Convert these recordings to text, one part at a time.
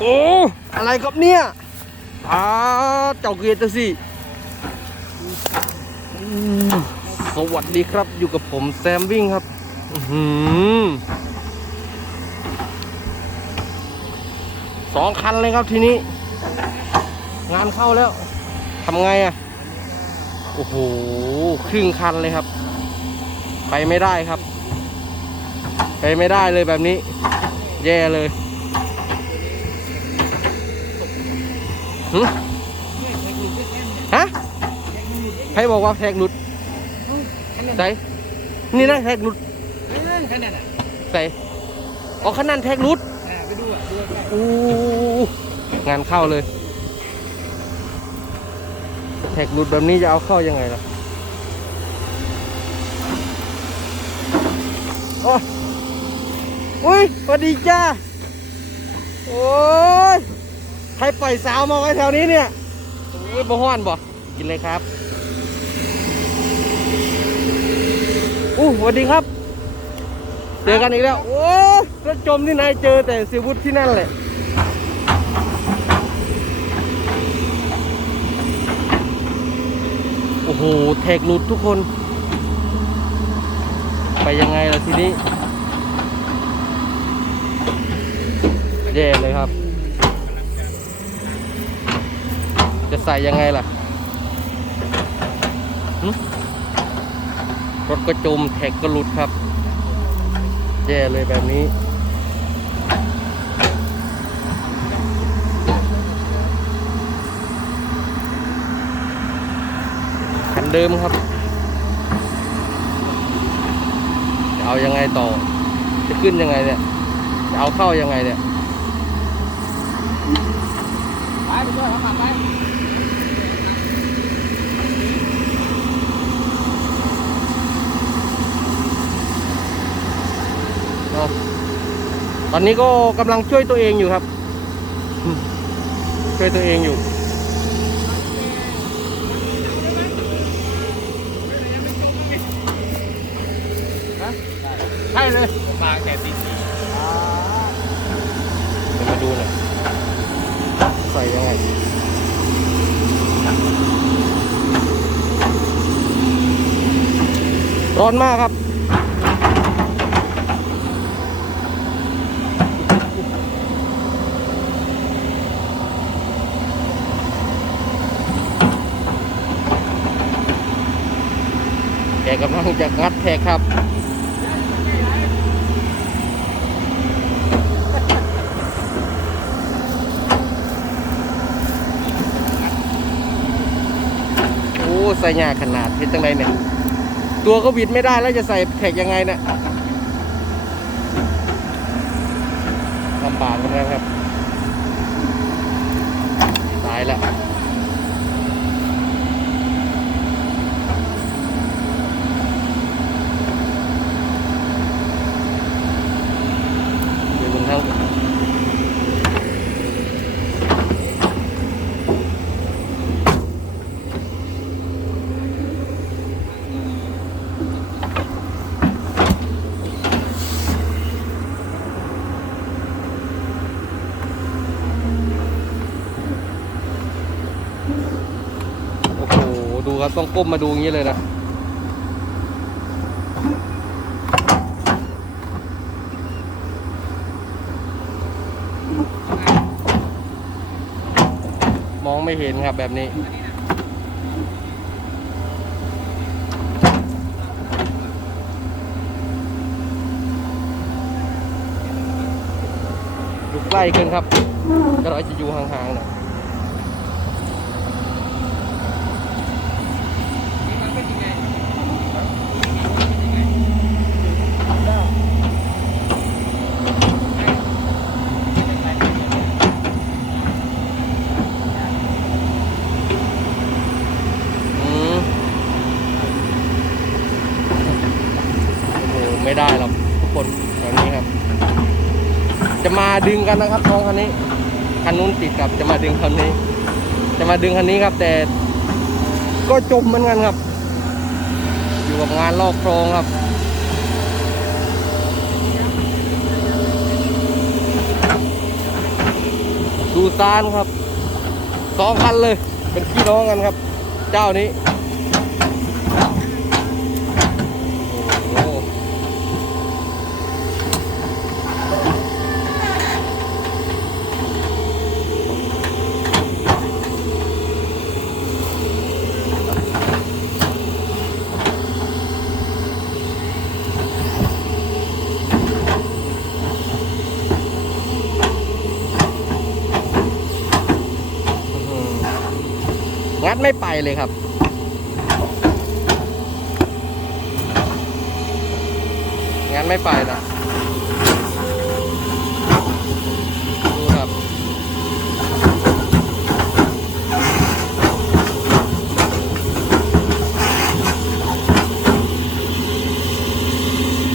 โอ้อะไรครับเนี่ยอ้าเจ้าเกียรติสิอืมสวัสดีครับอยู่กับผมแซมวิ่งครับอื้อหือสองคันเลยครับทีนี้ งานเข้าแล้วทำไงอะ่ะ โอ้โห ครึ่งคันเลยครับ ไปไม่ได้ครับ ไปไม่ได้เลยแบบนี้ แย่เลย หึฮะใครบอกว่าแท็กหลุดใส่นี่นะแท็กหลุดขนาดน่ะใส่อ๋อขนาดแท็กหลุดอ่าไปดูอะดูไปอู้งานเข้าเลย แท็กหลุดแบบนี้จะเอาเข้ายังไงล่ะโอ้อุ้ยสวัสดีจ้าโอ้ย ใครปล่อยสาวมาไว้แถวนี้เนี่ยโอ้ยบ่ฮ้อนบ่กินเลยครับอู้สวัสดีครับ เจอกันอีกแล้ว โอ้ยรถจมที่ไหนเจอแต่สีวุฒิที่นั่นแหละโอ้โหแทกหลุดทุกคน ไปยังไงล่ะทีนี้แย่เลยครับ จะใส่ยังไงล่ะรถก็จมแท็กก็หลุดครับ แย่เลยแบบนี้ คันเดิมครับ จะเอายังไงต่อ จะขึ้นยังไงเนี่ย จะเอาเข้ายังไงเนี่ย ไปไปช่วยเขาขับไป เนาะ ตอนนี้ก็กำลังช่วยตัวเองอยู่ครับ ช่วยตัวเองอยู่ ใช่เลยมาแต่ตีสี่เดี๋ยวมาดูหน่อยใส่ยังไงร้อนมากครับ แกกำลังจะงัดแทกครับโอ้ใส่ยาขนาดเห็นจังไรเนี่ย ตัวก็บิดไม่ได้แล้วจะใส่แท็กยังไงเนี่ยลำบากเหมือนกันครับ ตายแล้วผมทั้ง โอ้โห ดูครับต้องก้มมาดูอย่างนี้เลยนะมองไม่เห็นครับแบบนี้ดูใกล้เกินครับก็เราจะอยู่ห่างๆหน่อย มันเป็นยังไง อืมโอ้โห ไม่ได้หรอกทุกคนแบบนี้ครับ จะมา ดึงกันนะครับน้องคันนี้คันนู้นติดกับจะมาดึงคันนี้ จะมาดึงคันนี้ครับ แต่ก็จมเหมือนกันครับ อยู่กับงานลอกคลองครับดูซานครับสองคันเลย เป็นพี่น้องกันครับ เจ้านี้โอ้โหอื้อหืองัด ไม่ไปเลยครับ งั้นไม่ไปนะดูครับ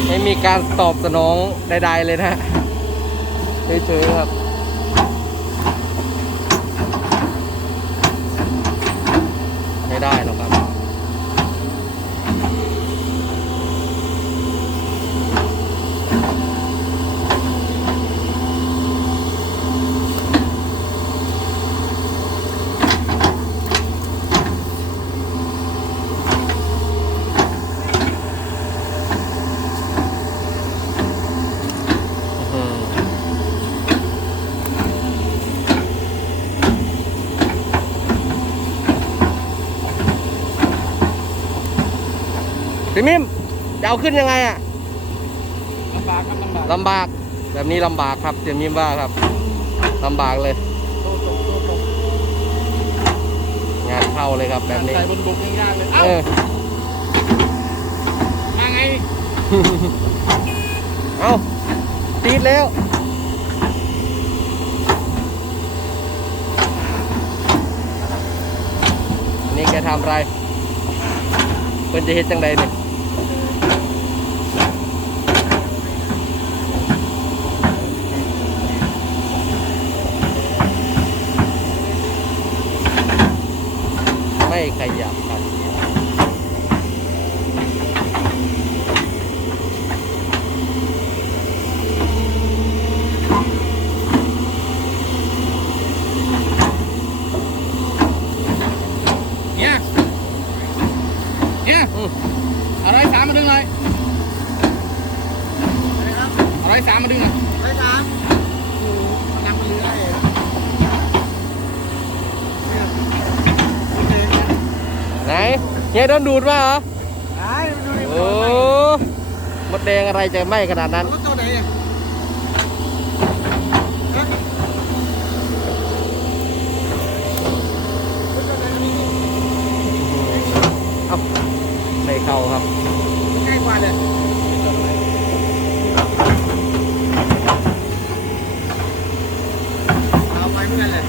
ไม่มีการตอบสนองใดๆเลยนะเฉยๆครับ ไม่ได้หรอกครับ อื้อหือ พี่มิมจะเอาขึ้นยังไงอะลำบากครับลำบากลำบาก แบบนี้ลำบากครับเสียมิมว่าครับลำบากเลยโตตกโตตกงานเข้าเลยครับแบบนี้ใส่บนบกยังยากเลย เอ้าเออมาไง เอาตีดแล้วนี่แกทำอะไรเพิ่นจะเฮ็ดจังใดเนี่ย ขยับครับเนี่ยเนี่ยอืมเอาร้อยสามมาดึงหน่อยเอาร้อยสามมาดึงหน่อยร้อยสามโอ้โหมันนำมันเลื้อยเนี่ยโอเคเนี่ย ไหนเฮียโดนดูดมาเหรอไอ้มันดูดิมันโอ้โดนไหมมดแดงอะไรจะไหม้ขนาดนั้น รถตัวไหนเนี่ยฮะรถตัวไหนอันนี้นี่เอ้าไม่เข้าครับมันง่ายกว่าเลยเอาไปเหมือนกันเลย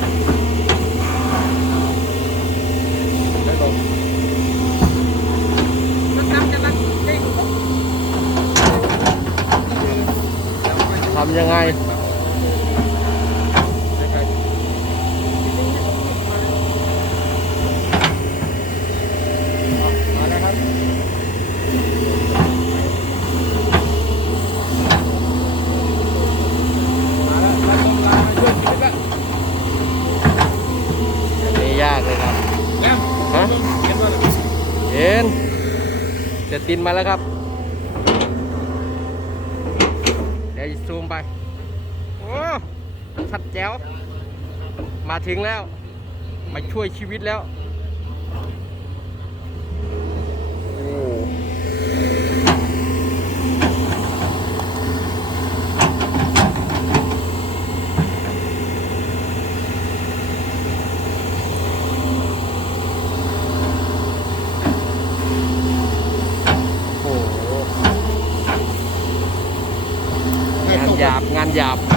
ไม่ลง รถน้ำจะรักเด้งปุ๊บนี่คือ ทำยังไง มาแล้วครับ มาแล้วมาต้องลามาช่วยชีวิตละ อันนี้ยาก เลยครับแอมฮะเห็นว่าเห็นเสร็จตินมาแล้วครับ เดี๋ยวซูมไปโอ้ ชัดแจ๋วมาถึงแล้ว มาช่วยชีวิตแล้วโอ้โหงานหยาบงานหยาบ ท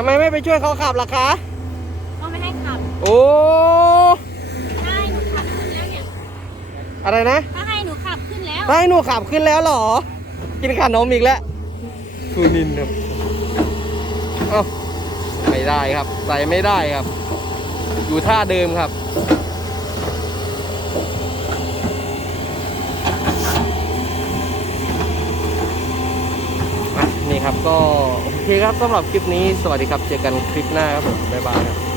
ำไมไม่ไปช่วยเขาขับล่ะคะ ก็ไม่ให้ขับ โอ้ถ้าให้หนูขับขึ้นแล้วเนี่ย อะไรนะถ้าให้หนูขับขึ้นแล้วได้หนูขับขึ้นแล้วเหรอ กินขนมอีกแล้วคูนินครับเอ้าไม่ได้ครับใส่ไม่ได้ครับ อยู่ท่าเดิมครับ นี่ครับก็โอเคครับสำหรับคลิปนี้สวัสดีครับเจอกันคลิปหน้าครับผมบ๊ายบายครับ